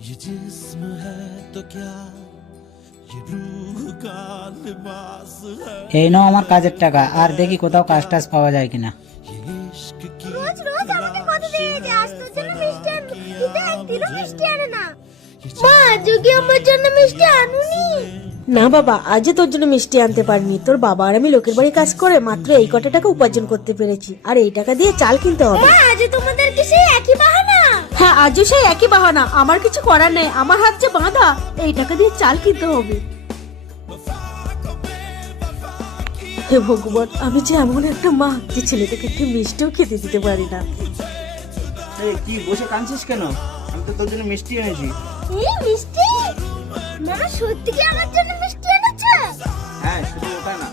ये जिस्म है तो क्या ये रूह का लिबास है এই নাও আমার কাজের টাকা, আর দেখি কোথাও কাজ টাজ পাওয়া যায় কিনা। ये इश्क की রোজ রোজ আমাকে কথা দিয়ে যে আজ তোর জন্য মিষ্টি আনবো, কিন্তু একদিনও মিষ্টি আনে না। মা আজও কি আমার জন্য মিষ্টি আনুনি? না বাবা, আজও তোর জন্য মিষ্টি আনতে পারিনি। তোর বাবা আর আমি লোকের বাড়ি কাজ করে মাত্র এই কটা টাকা উপার্জন করতে পেরেছি, আর এই টাকা দিয়ে চাল কিনতে হবে। মা আজও তোমাদের কি সেই একই বাহানা? হ্যাঁ, আজও সেই একই বাহানা। আমার কিছু করার নেই, আমার হাত যে বাঁধা, এই টাকা দিয়ে চাল কিনতে হবে। হে ভগবান, আমি যে এমন একটা মা যে ছেলেটাকে একটু মিষ্টিও খেতে দিতে পারি না। এই কি বসে কাঁদছিস কেন? আমি তো তোর জন্য মিষ্টি এনেছি। এই মিষ্টি? মা সত্যি কি আমার জন্য মিষ্টি এনেছে? হ্যাঁ, শুধু ওটা না,